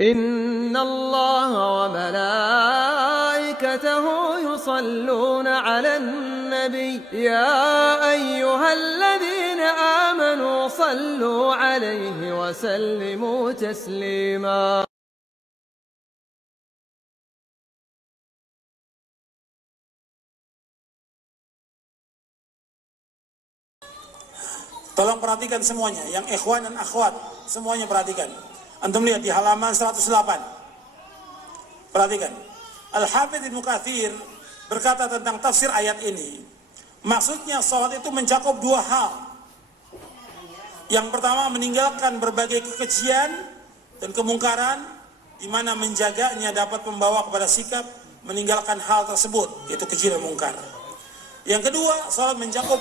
إن الله وملائكته يصلون على النبي يا أيها الذين آمنوا صلوا عليه وسلموا تسليما. Tolong perhatikan semuanya, yang ikhwan dan akhwat, semuanya perhatikan. Antum lihat di halaman 108. Perhatikan. Al-Hafidz Ibnu Katsir berkata tentang tafsir ayat ini. Maksudnya salat itu mencakup dua hal. Yang pertama, meninggalkan berbagai kekejian dan kemungkaran, di mana menjaganya dapat membawa kepada sikap meninggalkan hal tersebut, yaitu keji dan mungkar. Yang kedua, salat mencakup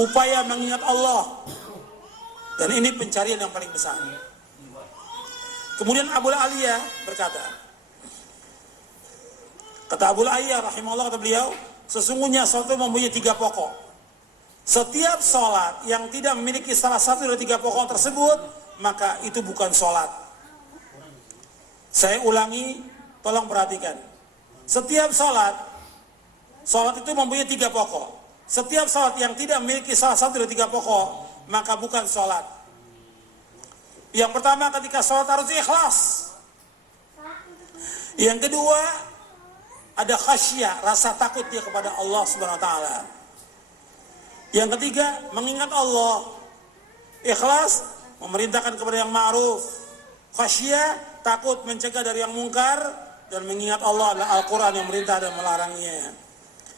upaya mengingat Allah, dan ini pencarian yang paling besar. Kemudian Abul Aliyah berkata, kata Abul Aliyah rahimahullah, kata beliau, sesungguhnya salat itu mempunyai 3 pokok. Setiap salat yang tidak memiliki salah satu dari 3 pokok tersebut, maka itu bukan salat. Saya ulangi, tolong perhatikan. Setiap salat itu mempunyai 3 pokok. Setiap salat yang tidak memiliki salah satu dari 3 pokok, maka bukan salat. Yang pertama, ketika salat harus ikhlas. Yang kedua, ada khasyah, rasa takut dia kepada Allah Subhanahu wa taala. Yang ketiga, mengingat Allah. Ikhlas, memerintahkan kepada yang ma'ruf. Khasyah, takut mencegah dari yang mungkar, dan mengingat Allah adalah Al-Qur'an yang merintah dan melarangnya.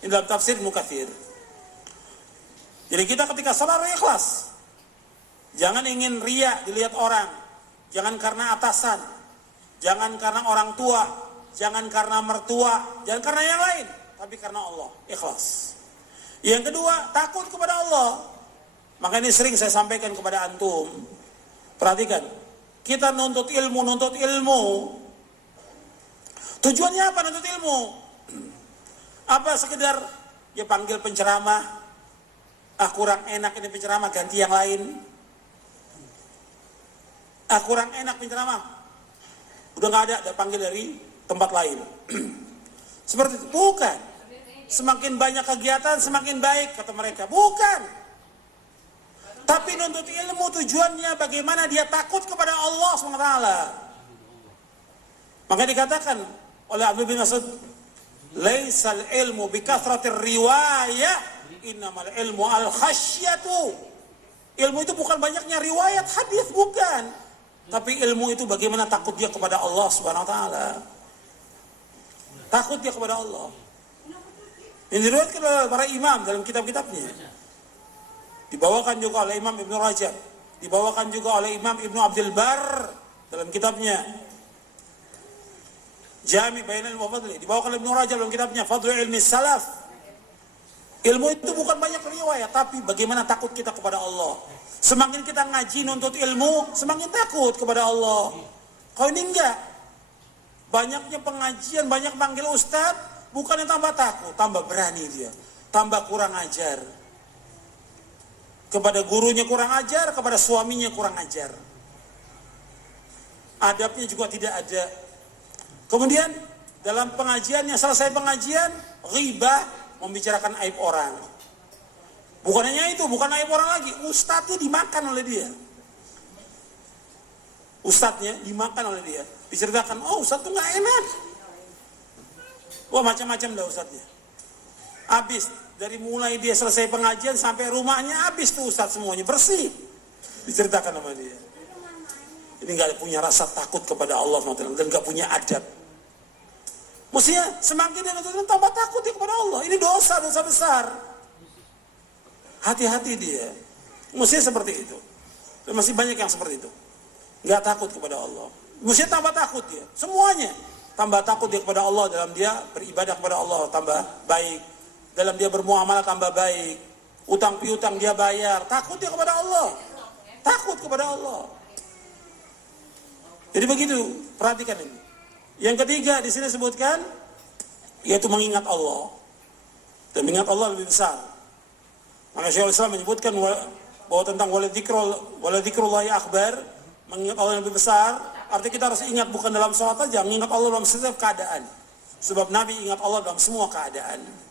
Ini dalam tafsir Ibnu Katsir. Jadi kita ketika salat ikhlas. Jangan ingin riya dilihat orang. Jangan karena atasan. Jangan karena orang tua. Jangan karena mertua. Jangan karena yang lain. Tapi karena Allah. Ikhlas. Yang kedua, takut kepada Allah. Maka ini sering saya sampaikan kepada antum. Perhatikan. Kita nuntut ilmu. Tujuannya apa nuntut ilmu? Apa sekedar ya panggil penceramah. Kurang enak ini penceramah, ganti yang lain. Kurang enak penceramah, udah nggak ada panggil dari tempat lain. Seperti itu. Bukan. Semakin banyak kegiatan semakin baik, kata mereka. Bukan. Tapi nuntut ilmu tujuannya bagaimana dia takut kepada Allah SWT. Maka dikatakan oleh Abdul bin Mas'ud, laisal ilmu bikathratir riwayah, innamal ilmu al-khasyatu. Ilmu itu bukan banyaknya riwayat hadis, bukan. Tapi ilmu itu bagaimana takut dia kepada Allah Subhanahu wa taala. Takut dia kepada Allah. Ini diriwayatkan oleh para imam dalam kitab-kitabnya. Dibawakan juga oleh Imam Ibnu Rajab, dibawakan juga oleh Imam Ibnu Abdul Barr dalam kitabnya Jami' Bainal Ilmi wa Fadli, dibawakan oleh Ibnu Rajab dalam kitabnya Fadlu Ilmi Salaf. Ilmu itu bukan banyak riwayat, tapi bagaimana takut kita kepada Allah. Semakin kita ngaji nuntut ilmu, semakin takut kepada Allah. Kalau ini enggak. Banyaknya pengajian, banyak panggil ustadz, bukannya tambah takut, tambah berani dia. Tambah kurang ajar. Kepada gurunya kurang ajar, kepada suaminya kurang ajar. Adabnya juga tidak ada. Kemudian dalam pengajiannya, selesai pengajian, ghibah, membicarakan aib orang. Bukan hanya itu, bukan aib orang lagi, ustadznya dimakan oleh dia. Ustadznya dimakan oleh dia. Diceritakan, oh ustadz itu gak enak. Wah macam-macam dah ustadznya. Habis, dari mulai dia selesai pengajian sampai rumahnya, habis tuh ustadz semuanya, bersih. Diceritakan sama dia. Ini gak punya rasa takut kepada Allah dan gak punya adab. Mestinya semakin dia nuntut tambah takut dia kepada Allah. Ini dosa besar. Hati-hati dia. Mestinya seperti itu. Dan masih banyak yang seperti itu. Gak takut kepada Allah. Mestinya tambah takut dia. Semuanya. Tambah takut dia kepada Allah. Dalam dia beribadah kepada Allah tambah baik. Dalam dia bermuamalah tambah baik. Utang piutang dia bayar. Takut dia kepada Allah. Takut kepada Allah. Jadi begitu. Perhatikan ini. Yang ketiga di sini sebutkan yaitu mengingat Allah. Dan mengingat Allah lebih besar. Maka Syekhul Islam menyebutkan bahwa tentang wala dzikrullahi akbar, mengingat Allah yang lebih besar, Artinya kita harus ingat bukan dalam sholat aja, mengingat Allah dalam setiap keadaan. Sebab Nabi ingat Allah dalam semua keadaan.